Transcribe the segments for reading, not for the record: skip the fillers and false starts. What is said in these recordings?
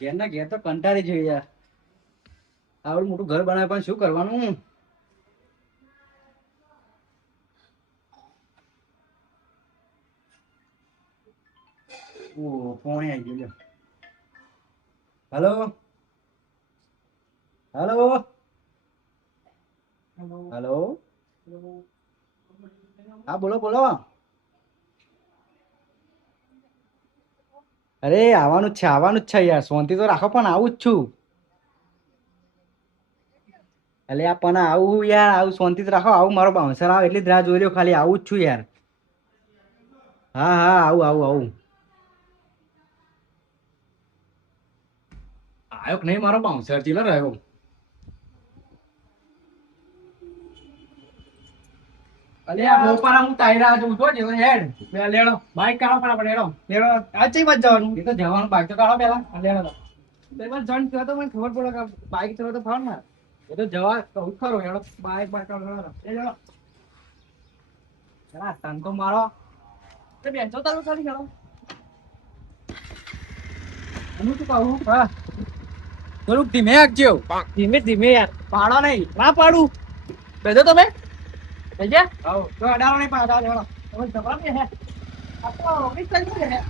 ઘેર ના ઘેર તો કંટાળી જોઈએ યાર. આવડું મોટું ઘર બનાવે પણ શું કરવાનું? ઓ પોણી આવી ગયો. Hello hello hello. હા બોલો બોલો. અરે આવવાનું જ છે યાર. શાંતિ તો રાખો પણ આવું જ છું. એટલે આ પણ આવું યાર, આવું શાંતિ તો રાખો. આવું મારો બાઉન્સર આવે એટલી જ રાહ જોઈ લ્યો ખાલી. આવું જ છું યાર. હા હા આવું આવું આવું. આવ્યો કે નહીં મારો બાઉન્સર? ચીલો રહ્યો. અલ્યા મોપારા હું તાઈ રાહ જોઉં છું. જો હેડ બે લેડો બાઈક કાઢો ફટાફટ. લેડો લેડો. આ ચઈ બાજુ જવાનું? એ તો જવાનું. બાઈક તો કાઢો પેલા. લેડો બે બાજુ જણ તો મને ખબર પડે કે બાઈક ચલાવો તો ફાવ ને. એ તો જવા કહું ખરો. હેડો બાઈક બાઈક કાઢો. લેડો જરા તન તો મારો તે બેંચો તારું ખાલી હેડો. હું શું કહું? હા થોડુંક ધીમે આપજો. ધીમે ધીમે યાર. પાડો નહીં. ના પાડું. બેજો તમે આવો તો અડાડો નહીં પાડો. લેડો તમે જવા દે હે. આ તો ઓફિસ ચાલી છે.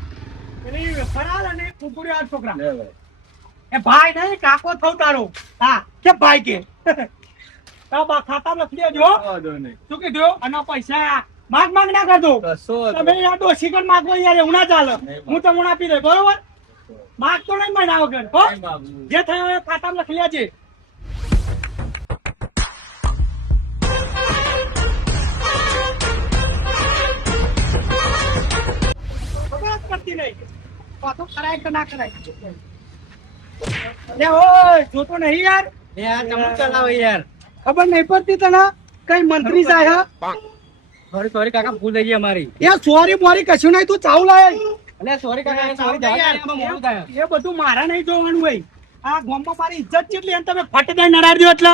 પેલી ફરાલ અને કુકુડી આ છોકરા એ ભાઈ નહીં કાકો થઉ તારો. હા કે ભાઈ કે બા ખાતા લખી દેજો. શું કીધું? અને પૈસા માંગ માંગ ના કરજો. તમે યાર ડોસી કર માગો યાર. એવું ના ચાલે. હું તમને આપી દે બરોબર. માગ તો નહીં મહિના વગર હો. જે થયો ખાતા લખી લેજે. કરતી નહીં પાછો કરાય કે ના કરાય. અરે ઓય જોતો નહીં યાર. યાર તમે ચલાવો યાર. ખબર નહીં પડતી તને કઈ મંત્રી સાહેબ. સોરી સોરી કાકા ભૂલ થઈ ગઈ અમારી. યાર સોરી મોરી કશું નહીં. તું ચાવ લાય. અલે સોરી કાકા સોરી યાર. મોડું થાય. એ બધું મારા નહીં જોવાનું ભાઈ. આ ગામમાં મારી ઇજ્જત કેટલી અને તમે ફટ દઈ નડાડી દો એટલે.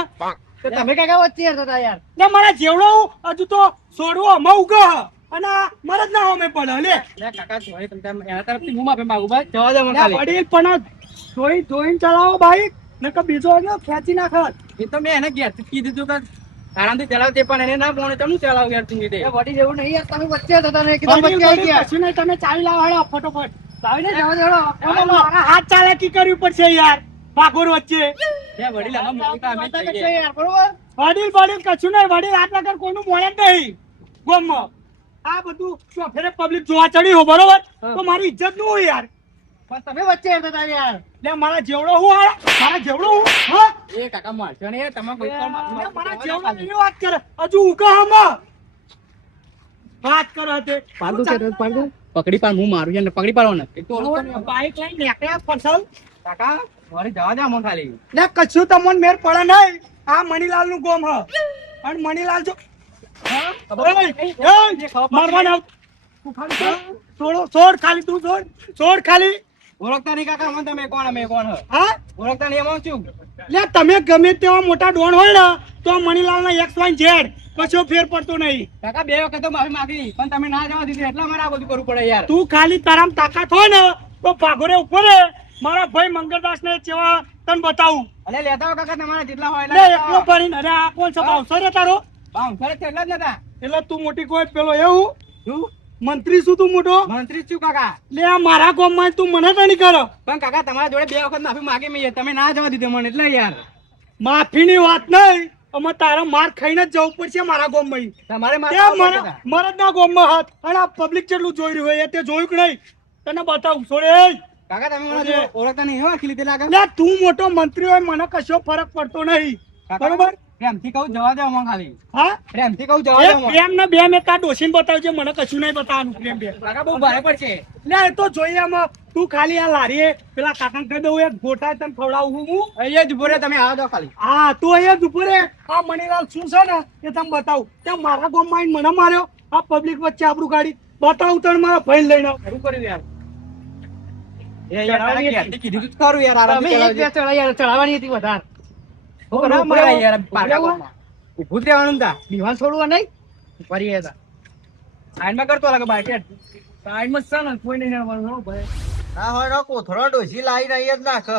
તમે કાકા વચ્ચે હતા યાર. ને મારા જેવડો હજુ તો સોડવો હમણાં ઉગો અને મરદ ના હોમે પડે. લે કાકા સોરી તમે એના તરફથી હું માફી માંગુ ભાઈ. જવા દે મને ખાલી. વડીલ પણ જોઈ જોઈને ચલાવો બાઈક નકર બીજો એને ખેંચી નાખત. એ તો મેં એને ઘેરથી કીધું તું કે આરામથી ચલાવજે પણ એને ના પોણે તમે ચલાવ યાર તું કીધે. વડીલ એવું નહીં યાર. તમે વચ્ચે હતા ને કીધું વચ્ચે આવી ગયા. કશું નહીં. તમે ચાવી લાવો હેડો ફટોફટ. ચાવી ને જવા દે હેડો. મારા હાથ ચાલાકી કરવી પડશે યાર ભાગોર વચ્ચે. એ વડીલ અમે મોટા અમે થઈ યાર બરોબર. વડીલ વડીલ કશું નહીં. વડીલ આટલા કર કોઈનું મોય જ નહીં ગોમમાં. આ બધું ફેરે પબ્લિક જોવા ચડી હો બરોબર. તો મારી ઇજ્જત નું હોય યાર. પણ તમે વચ્ચે હતા યાર. લે મારા જેવડો હું હારા મારા જેવડો હું હા એ કાકા મારશો ને તમે કોઈ પણ મારા જેવડો એની વાત કરે. હજુ ઉકા હમ વાત કરે છે. પાડું કે પાડું પકડી પાડ. હું મારું યાર પકડી પાડો ને. એ તો બાઈક લઈને નીકળ્યા ફસલ. કાકા મારી જવા દે અમon ખાલી. લે કશું તમને મેર પડે નહીં. આ મણીલાલ નું ગોમ હ અને મણીલાલ જો છોડ ખાલી. તું છોડ છોડ ખાલી. ઓળખતા નહીં કાકા અમે તમે કોણ અમે કોણ હા ઓળખતા નહીં એમાં શું. લે તમે ગમે તેવા મોટા ડોન હોય ને તો મણીલાલ ના XYZ કશો ફેર પડતો નહીં. કાકા બે વખત માફી માંગી પણ તમે ના જવા દીધી એટલે મારે આ બધું કરવું પડે યાર. તું ખાલી તારામ તાકાત હોય ને તો ભાગોરે ઉપર મારા ભાઈ મંગળદાસ ને જેવા તને બતાવું. અલે લેતા હો કાકા તમારા જેટલા હોય એટલો ભરીને. અરે આ કોણ છે બાઉન્સર તારો? બાઉન્સર એટલા જ નતા. એટલે તું મોટી કોઈ પેલો એવું શું મંત્રી શું તું મોટો મંત્રી છું કાકા. લે મારા ગામમાં તું મને તો નહીં કરો. પણ કાકા તમારા જોડે બે વખત માફી માંગી મેં તમે ના જવા દીધો મને એટલે યાર. માફીની વાત નહીં. અમે તારા માર ખાઈને જ જવું પડશે મારા ગામમાં. તમારે મરદ ના ગામમાં હાથ અને આ પબ્લિક જેટલું જોઈ રહ્યું હોય તે જોયું કે નહીં તને બતાવું. છોડે કાકા તમે મને ઓળખતા નહીં હો આખી લીધે લાગે. તું મોટો મંત્રી હોય મને કશો ફરક પડતો નહીં બરોબર. પ્રેમથી કહું જવા દે અમon ખાલી. હા પ્રેમથી કહું જવા દે. પ્રેમ ને બે મેં તાર ડોસીને બતાવજે. મને કશું નહીં બતાવવાનું. પ્રેમ બે કાકા બહુ ભારે પડશે. લે એ તો જોઈએ આમાં. તું ખાલી આ લારીએ પેલા કાકા કહી દઉં એક ગોટા તને ખવડાવું હું. અહીંયા જ ઉભો રે તમે આવો દો ખાલી. હા તું અહીંયા જ ઉભો રે. આ મણીલાલ શું છે ને એ તમે બતાવું. ત્યાં મારા ગામમાં આવીને મને માર્યો. આ પબ્લિક વચ્ચે આબરૂ કાઢી બતાવું તને મારા ભાઈ લઈને આવ. શું કર્યું યાર? ચડાવવાની હતી વધારે. ઉભું રહેવાનું દિવાલ છોડવા નહીં ફરી સાઈડમાં કરતો લાગે બાઈક સાઈડમાં છે ને કોઈ નહીં ભાઈ. ના હોય ને કોથળો ડોસી લાવી નહીં જ નાખ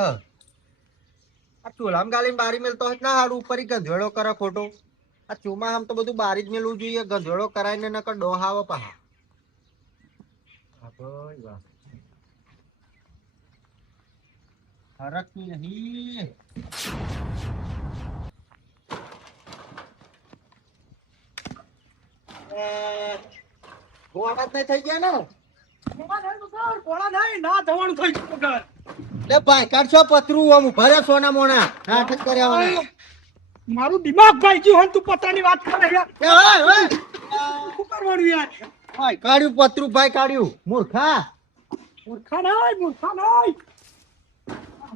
આ ચૂલામ ગાલીને બારી મેલતો હોય ના હારું ઉપર ગંધેડો કરે ખોટો આ ચૂમા આમ તો બધું બારી જ મેલવું જોઈએ ગંધેડો કરાવીને નકર ડોહાવો પાહા હરકતી નહીં ગોળા જ નહીં થઈ ગયા ને ના જવાનું થઈ ગયું વગર. લે ભાઈ કાઢશો પતરું આમ ઉભા રહ્યો સોના મોણા નાટક કર્યા મારું દિમાગ ભાઈ ગયું હોય ને તું પતાની વાત કરે યાર. શું કરવાનું યાર? ભાઈ કાઢ્યું પતરું ભાઈ કાઢ્યું મૂર્ખા મૂર્ખા નહીં.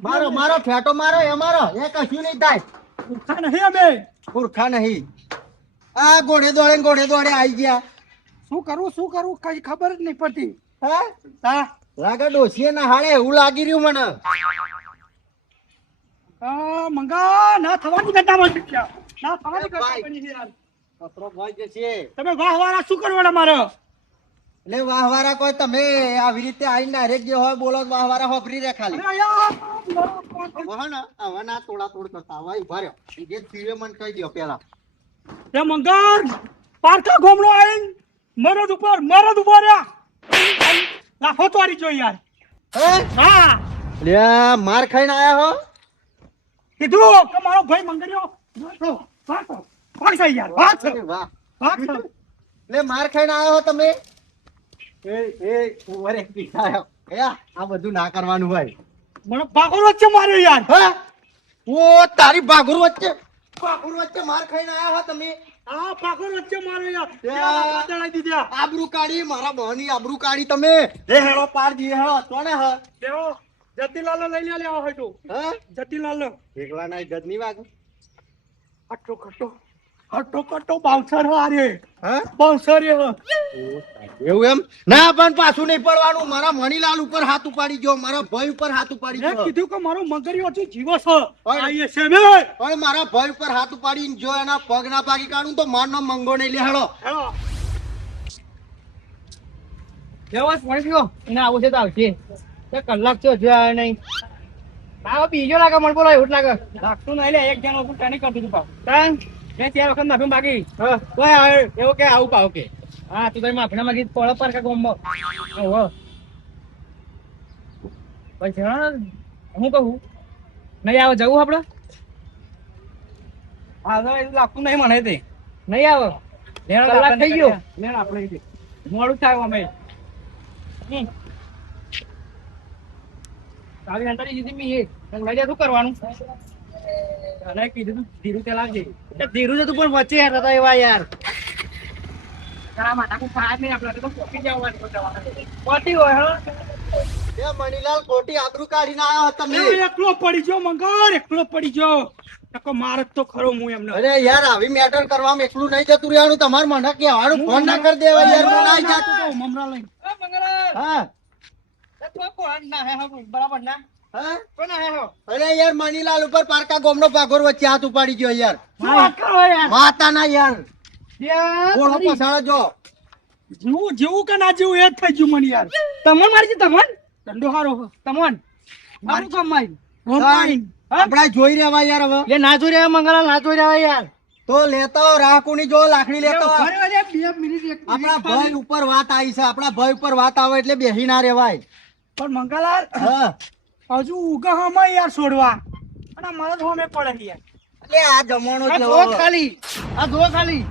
મારો મારો ફેટો મારો એ મારો એ કશું નહીં થાય મૂર્ખા નહીં અમે. મૂર્ખા નહીં આ ઘોડે દોડે આવી ગયા શું કરું કઈ ખબર જ નહીં પડતી. હે હા લાગે ડોસીએ ના હાડે એવું લાગી રહ્યું મને મંગા ના થવાની ઘટનામાં શીખ્યા. ના થવાની ભાઈ. ઘટના બની છે યાર. પતરો ભાઈ જે છે તમે વાહ વાળા શું કરવાના મારો? એટલે વાહવારા કોઈ તમે આવી રીતે આવીને ડાયરેક્ટ જે હોય બોલો તો વાહવારા હોપરી રે ખાલી અરે યાર, હવે ના તોડા તોડ કરતા હોય ઉભા રહ્યો જે પીવે મને કહી દો પેલા એ મંગર પારકા ગોમડો આવીને મરદ ઉપર રહ્યા. લાફો તોડી જો યાર. હે હા લે માર ખાઈને આયા હો કીધું કે મારો ભાઈ મંગરિયો ભાગ છે યાર ભાગ છે. અરે વાહ ભાગ છે. લે માર ખાઈને આયા હો તમે એ ઉભરે પીછાયો એ આ બધું ના કરવાનું હોય મને ભાગોર વચ્ચે માર્યો યાર. હે ઓ તારી ભાગુર વચ્ચે માર ખાઈને આયા હો તમે હા ભાગોર વચ્ચે માર્યો યાર. યાર. બદલાઈ દીધા. આબરૂ કાઢી મારા બહની આબરૂ કાઢી તમે લે હેળો પાર જી હેળો કોને હ દેવો જતીલાલ લઈ લેવા હોય તો હે જતીલાલ એકલા ના ગદ ની વાગ હટો કટો બાઉન્સર હારે હે બાઉન્સર એવું એમ ના પણ પાછું નહીં પડવાનું મારા મણીલાલ ઉપર હાથ ઉપાડી ગયો મારા ભાઈ ઉપર હાથ ઉપાડી મેં ગયો કીધું કે મારો મંગરિયો છે જીવો છે. ઓય. આઈએ છે મે પણ મારા ભાઈ ઉપર હાથ ઉપાડીને જો એના પગ ના પાકી કાઢું તો મારનો મંગો નહીં લે હેળો હેલો વ્યવસ્થિત મળી ગયો એને આવું છે તો આવશે તે કલાક થયો જો આવ્યો નહીં આવો બીજો લાગે મને બોલો એવું જ લાગે લાગતું નહીં લે એક જણો ટાણી કરતું હતું પાવ તાન મેં ચાર વખત માફી માગી કોઈ આવે એવું કે આવું પાવ કે હા તું તારી માફી માંગી પડો પર કા ગોમો ઓહો પછી હું કહું નહીં આવે જવું આપડે હા તો એવું લાગતું નહીં મને તે નહીં આવે કલાક થઈ ગયો લેણ આપણે મોડું થાય અમે આવી હંતાડી દીધી મી એ લઈ શું કરવાનું અને કીધું તું ધીરું તે લાવજે. ધીરું છે તું પણ વચ્ચે યાર હતા એવા યાર તારા માથા કોઈ ખાયા જ નહીં આપણે તો પોકી જવાનું પતી હોય હા એ મણીલાલ ખોટી આબરૂ કાઢીને આયા તમે એકલો પડી ગયો મંગર એકલો પડી ગયો નકો મારત તો ખરો હું એમને અરે યાર આવી મેટર કરવામાં એકલું નહીં જતું રહેવાનું તમારે મને કહેવાનું ફોન ના કરી દેવા યાર મને આઈ જાતું તો મમરા લઈને હા બરાબર ના હા કોણ હે હો અરે યાર મણીલાલ ઉપર પારકા ગોમનો ભાગોર વચ્ચે હાથ ઉપાડી ગયો યાર શું વાત કરો યાર માતા ના યાર યાર કોણ પસાડો જો જેવું કે ના જેવું એ જ થઈ ગયું મને યાર. તમન મારી છે તમન ધંધો હારો તમન મારું કામ મારી આપડા જોઈ રહેવા યાર હવે એ ના જોઈ રહ્યા મંગળા ના જોઈ રહ્યા યાર તો લેતો રાખુની જો લાકડી લેતો અરે અરે 2 મિનિટ એક આપણા ભાઈ ઉપર વાત આવી છે આપણા ભાઈ ઉપર વાત આવે એટલે બેહી ના રેવાય પણ મંગલાર હા હજુ ઉગા હમાય યાર છોડવા અને મારા તો અમે પડે યાર. એટલે આ જમાનો આ જેવો જો ખાલી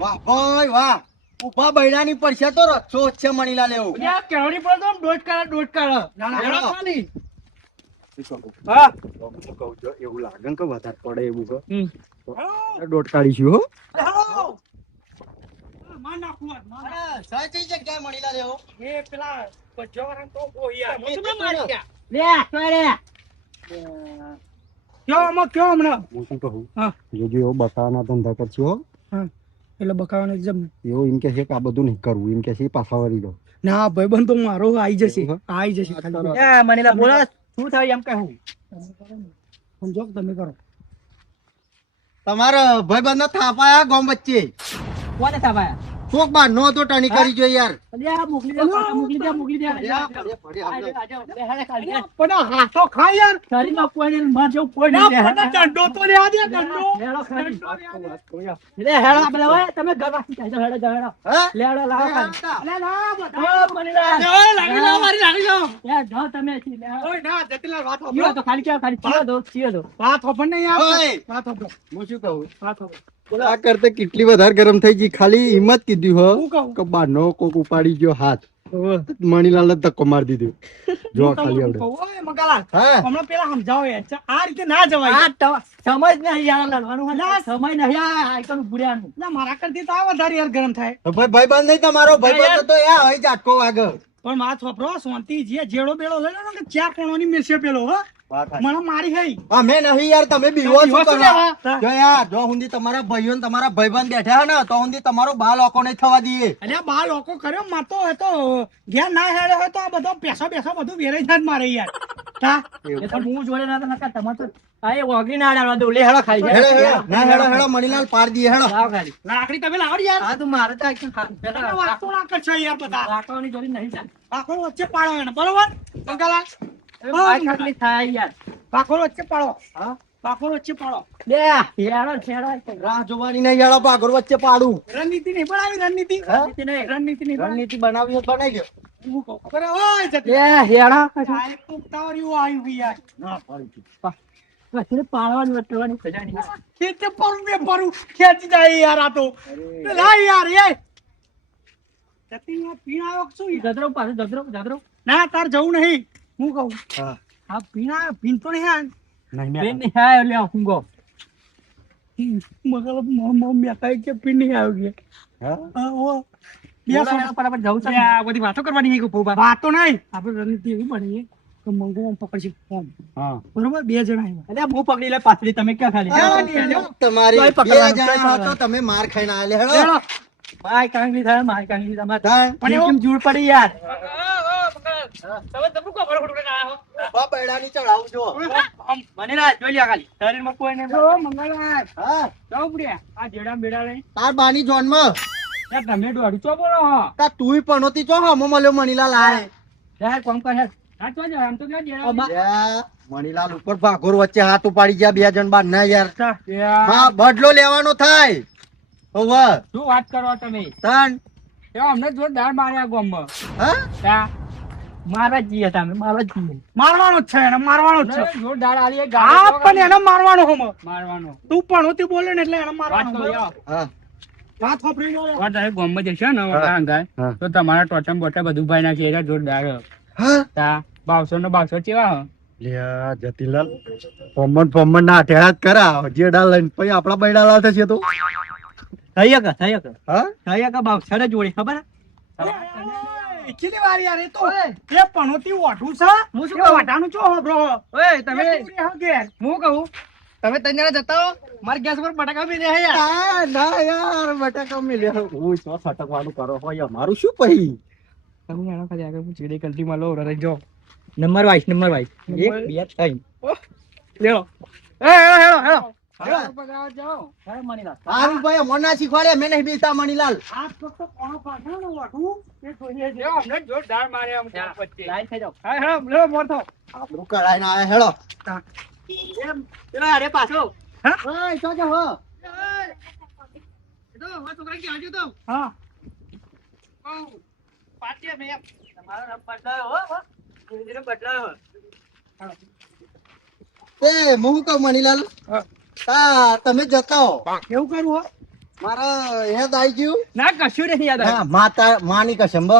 વાહ ભાઈ વાહ ઉભા બૈરાની પડશે તો રક્ષો છે મણીલાલ એવું યાર કેવડી પર તો દોઢ કાળા ના, ના, એનો ના. ખાલી હા એવું લાગે કે વધારે પડે એવું હેલો દોટ કાઢીશું હો હેલો માર નાખું આજ, માર નાખું. સાચી જગ્યાએ મણીલાલ એવો એ પેલા પજવારાને તો બહુ યાર. હું તમને મારી ગયા કયો હમણાં હું શું કહું હા. જોજો એવો બકાવાના ધંધા કરશો હો એટલે બકાવાનો જમ એવો એમ કે છે કે આ બધું નહીં કરવું એમ કે છે પાછા વળી દો ના ભાઈબંધ તો મારો આવી જશે એવું આવી જશે ખાલી. એ મનીલા બોલા શું થાય એમ કહું સમજો કે તમે કરો તમારા ભાઈબંધ થાપાયા ગામ વચ્ચે કોને સાબાયા કોક બાર નો તો ટણી કરી જો યાર અલ્યા મોકલી દે કાકા, મોકલી દે મોકલી દે અલ્યા, પડે, પડે, આજો, આપણે. આજો, લે, હેડે ખાલી, હેડ. પણ હાથો ખા યાર. શરીરમાં કોઈ નહીં, માર જેવું કોઈ ના, નહીં, લે, પણ હેડ. દંડો તો લેવા દે, દંડો. હેડો ખાલી. દંડો લેવા દે. લે, હેડો આપણે, ઓય, તમે ઘર વાસી જાય તો હેડો, જાઓ, હેડો. હે? લે, હેડો, લાવો ખાલી. અલ્યા ના, બધા. ઓ, મનીલાલ. ઓય, લાગી જાઓ, મારી લાગી જાઓ. લે, જાઓ તમે છી, લે, હેડો. ઓય, ના, જતીલાલ વાત ચીયો સાંભળો. તો ખાલી ચાલ, ખાલી ચીયો દો, ચીયો દો. વાત સાંભળ ને યાર. ઓય. વાત સાંભળો. હું શું કહું વાત સાંભળો. આ કરતે કેટલી વધારે ગરમ થઈ ગઈ ખાલી હિંમત કીધી હો હું કહું? કે બારનો કોક ઉપાડી ગયો હાથ મણીલાલ ધક્કો મારી દીધો જો હું ખાલી કહું, આવડે ઓય, મગાલાલ. હા હમણાં પેલા સમજાવો યાર. આ રીતે ના જવાય. આ સમજ નહીં યાર લડવાનું હોય. ના, સમય નહીં આ આઈકન ભૂર્યાનું. ના, મારા કરતી તો આ વધારે યાર ગરમ થાય. ભાઈ ભાઈબંધ નહીં તમારો ભાઈબંધ તો યા હોય ઝાટકો વાગે પણ મારા છોકરો શાંતિ જે જેડો બેડો લઈ લો ને કે ચાર કોણોની મેસે પેલો હો મને મારી હઈ. અમે નહીં યાર તમે બીવો બીવો શું શું કરવા લેવા? જો યાર જો હુંદી તમારા ભાઈઓ ને તમારા ભાઈબંધ બેઠા હે ને તો હુંદી તમારો બા લોકો નહીં થવા દઈએ અલ્યા બા લોકો કર્યો માતો હોય તો ઘેર ના હેડે હોય તો આ બધો પેસો બધું વેરાઈ જાય જ મારે યાર. હા એ તો હું જોડે ના તો નકા તમાર તો આ એ ઓગળી ના ડાળવા દો. લે હેડો ખાલી. હેડો હેડો ના હેડો હેડો મણીલાલ પાડ દઈએ હેડો લાવ ખાલી. લાકડી તમે લાવો યાર. આ તો મારે તો આઈકન ખાલી. તમે પેલા વાતો ના કરશો યાર બધા. રાખવાની જોડી નહીં ચાલ. પાખોડ વચ્ચે પાડો એને બરોબર બંગાલા. ભાઈ ખાલી થાય યાર. પાખોડ વચ્ચે પાડો. હા પાખોડ વચ્ચે પાડો. લે હેડો હેડો. રાહ જોવાની નહીં હેડો પાઘોર વચ્ચે પાડું રણનીતિ નહીં બનાવી રણનીતિ. હા? રણનીતિ નહીં બનાવી. રણનીતિ બનાવી હોય તો બનાવી દો હું કહું ખબર હે? ઓય જતી. લે હેડો. આ એક તો ઉતાવળિયું આવ્યું યાર. ના પાડી પછી પાડવાની વટવાની સજા નહીં. ખેતે પરું બે પરું ખેંચી જાય યાર આ તો. લા યાર એ. જતી યાર પીણાયો કે શું યાર? ગદરો પાછો ગદરો ગદરો. ના તાર જવું નહીં. હું કહું હા આ પીનતો નહીં આ. નહીં બેન ની હાય લે હુંગો. મગર મેકાઈ કે પીન નહીં આવ્યો કે. હા હા, ઓ. બે બોલા સોના. હેડો ફટાફટ જવું છે. બે આ બધી વાતો કરવાની છે કે પૌવા. વાતો નહીં. આપણે રણનીતિ એવી બની કે મંગુ આમ પકડશે આમ. હા બરોબર બે જણા આવ્યા. અલ્યા હું પકડી લે પાછળી તમે ક્યાં ખાલી. તમારી તોય બે પકડવાનું, જણા તોય હો તો તમે માર ખાઈને આલે હેડો હેડો. માય કાંગલી થાય માય કાંગલી તમારે. થાય. પણ કેમ એવું જૂડ પડી યાર. બા બૈડાની ચડાવું જો મને ના જોઈ લ્યા ખાલી. શરીરમાં કોઈ નહીં. જો મંગળવાર. હા જાઓ પડ્યા. આ જેડા બેડા લઈ. તાર બાની જોનમાં યાર તમે દોડી ચો બોલો હો. તા તુંય પનોતી ચો હમો મળ્યો મણીલાલ આય યાર કોમ કર હેડ. હા તો જાઓ, આમ તો ક્યાં જેડા યા, મણીલાલ ઉપર ભાગોર વચ્ચે હાથ ઉપાડી ગયા બે જણ બાર ના યાર યાર. હા બદલો લેવાનો થાય હોવે શું વાત કરો તમે? તન એ અમને જોરદાર માર્યા ગામમાં. હા તા મારા જ છીએ તમે મારા જ છીએ. મારવાનો જ છે એને મારવાનો જ છે. જોરદાર આલી એક હા પણ એને મારવાનો હમ. મારવાનો. તું પણ હોતી બોલે ને એટલે એને મારવાનો. હા વાત હોપરી લો. ગામમાં જશે ને હા. હા. તો તમારા ટોચમ બોટા બધું ભાઈ નાખી એટલે જોરદાર હ. હા તા 1200 ચેવા હ? લ્યા જતીલાલ ફોમન ના અઠ્યાત કરા જેડા લઈને પછી આપડા બૈડાલાલ થશે તો થઈ કે થઈ કે હા થઈ કે બાપ છડે જોડી ખબર કેટલી વાર યાર એ તો એ પનોતી ઓઢું છે. હું શું એ કહું? ઓઢાનું છો હો બ્રો. ઓય તમે એ તું રે ઘેર. હું કહું તમે ત્રણ જણા જતા હો મારા ગેસ પર બટાકા બી રહે યાર. આ ના યાર બટાકા મિલ્યા હું તો સટકવાનું કરો હોય અમારું શું પછી તમે એનો ખાલી આગળ ચીડી કલ્ટીમાં લો રહી જો નંબર વાઇસ એક બે ત્રણ લેવો એ હેડો હેડો હેડો મણીલાલ. હારું ભાઈ મોના શીખવાડે મેં નહીં બેસતા મણીલાલ આ ફક્ત કોણો પાછળ ને ઓઢું એ જોઈએ છે. એ અમને જોરદાર માર્યા આમ ચાર વચ્ચે. લાઈન થઈ જાઓ. હા હા લે મોર થો. આપણું કરાઈને આયા હેડો એમ પેલો અરે પાછો ઓય તો જો હો હા તમારો રંગ બદલાયો હો ધીરે બદલાયો. તે હું કહું મણીલાલ હા. તા તમે જતા હો કેવું કરું હો? મારા હેદ આવી ગયું ના કશું નહીં યાદ હા માતા માની કસમ બ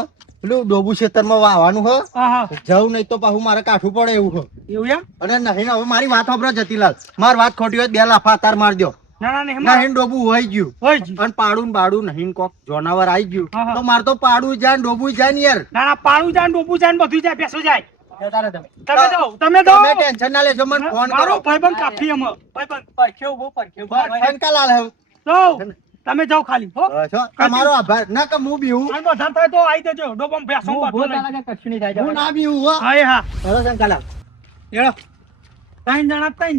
પેલું ડોબુ ખેતરમાં વાવવાનું હ હા હા જવું નહીં તો પાછું મારે કાઠું પડે એવું હ એવું એમ? અને નહીં હવે મારી વાત સાંભળો જતીલાલ માર વાત ખોટી હોય તો 2 લાફા તાર માર દો ના ના નહીં નહીં ડોબું હોય ગયું હોય જી. અને પાડું ને બાડું નહીં કોક જોનાવર આવી ગયું હા, હા. તો માર તો પાડું જાય ને ડોબું જાય ને યાર ના ના પાણું જાય ને ડોબું જાય ને બધું જાય બેસો જાય. જતા રહો તમે. તમે જાઓ તમે જાઓ. તમે ટેન્શન ના લેજો મને ફોન કરો મારો ભાઈબંધ કાફી અમે ભાઈબંધ. પરખ્યો બહુ પરખ્યો બસ ફંકાલાલ હે. જાઓ તમે જાઓ ખાલી હો. છો, તમારો આભાર ના કે હું બીવું અને બધા થાય તો આવી જજો ડોબમ બેસો હું બાટલો બહુ લઈને. તારા કશું નહીં થાય હું જવા. ના બીવું હો હા એ હા ચલો શંકાલાલ હેડો. ત્રણ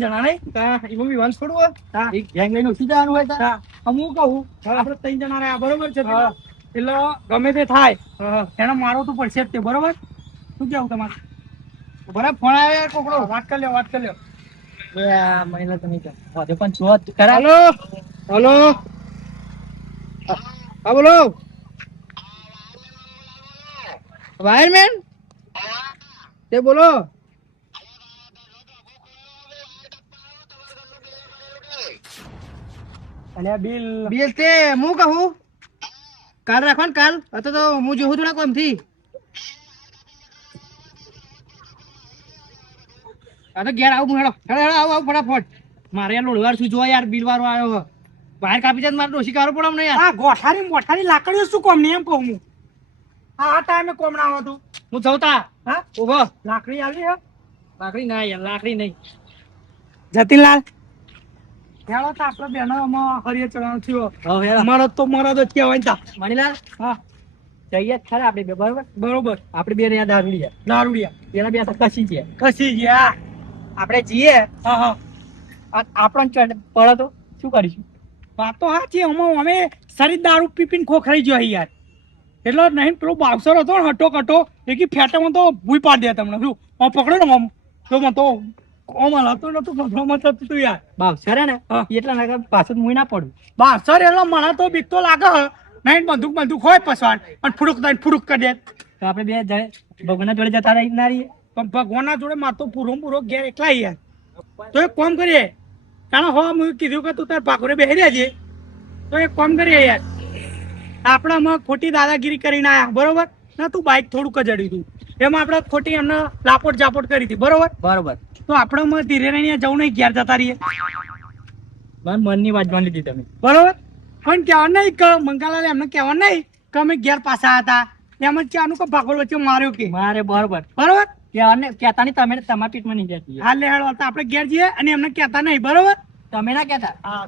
જણા નહીં એમાં બી વંશ થોડું હોય. એક ગેંગ લઈને ઉઠી જવાનું હોય તાર. હા હું કહું આપણે ત્રણ જણા રહ્યા બરોબર છે હા. એટલે ગમે તે થાય એને મારવું તો પડશે જ તે, બરોબર? શું કેવું તમારે? બરાબર, ફોન આવે કોકડો, વાત કરી લ્યો, વાત કરી લ્યો. મહિલા તમે કહો પણ જો ખરા. હલો હલો, હા બોલો. વાયરમેન તે બોલો. અને બિલ બિલ તે હું કહું કાલ રાખો ને, કાલ હતો તો હું જોઉં થોડા કોમ થી. આ તો ઘેર આવું હેડો હેડો હેડો, આવું ફટાફટ. મારે યાર લોડવાર શું જોવા યાર, બિલ વાળો આવ્યો. બહાર કાપી જાય મારે ડોસી કાઢવો પડે અમને યાર. આ ગોઠારી મોઠારી લાકડીઓ શું કોમ નહીં એમ કહું હું. આ ટાઈમે કોમ ના આવતું. હું જવતા હા ઉભો. લાકડી આવી હે? લાકડી ના યાર, લાકડી નહીં. જતીનલાલ હેડો તો આપણે બેનો આમાં હરિય ચડવાનું થયો. મારો તો જ કહેવાય તા. મણીલાલ હા જઈએ જ ખરા આપણે બે, બરોબર? બરોબર. આપણે બે ને દારૂડિયા દારૂડિયા એના બે કસી ગયા. ખસી ગયા. આપણે જઈએ હા હા, આપણને ચડ પડે તો શું કરીશું? વાત તો સાચી. અમે શરીર દારૂ પીપીને ખોખરાઈ ગયો યાર. એટલે નહીં પેલો બાવસર હતો ને હટો કટો એ ફેટામાં તો ભૂઈ પાડી દે તમને. શું આમ પકડો ને આમ તો મને તો આમ હલાતો નતું, ગભરામાં થતું હતું યાર. બાવસર હે ને હા. એટલા નાગા પાછું મુઈ ના પડું. બાવસર એટલે મને તો બીક તો લાગે હ. નહીં બંદૂક હોય પસવાડ અને ફુડુક કરી દે. તો આપણે બે ભગવાનના જોડે જતા રહી ના રહીએ. પણ ભગવાનના જોડે માર તો પૂરો ઘેર એકલા યાર. તો એક કામ કરીએ, કારણ હો મેં કીધું કે તું તાર પાકોરે બેસી રહેજે. તો એક કામ કરીએ યાર, આપણે આમાં ખોટી દાદાગીરી કરીને આયા, બરોબર? ના તું બાઇક થોડુંક જ અડ્યું હતું, એમાં આપણે ખોટી એમને લાપોટ જાપોટ કરી હતી, બરોબર? બરોબર. તો આપણે ધીરે રહીને જવું નહીં, ઘેર જતા રહીએ, મારા મનની વાત માની લીધી તમે. બરોબર? પણ કહેવાનું નહીં કે મંગાલાલ એમને કહેવાનું નહીં કે અમે ઘેર પાછા હતા. એમ જ કહેવાનું કે ભાગોળ વચ્ચે માર્યો કે મારે બરોબર બરોબર. કહેતા નહીં, તમે તમારા પીઠમાં નહીં જતી. હાલ લે હેડો, આપણે ઘેર જઈએ અને એમને કહેતા નહીં, બરોબર? તમે ના કહેતા. હા.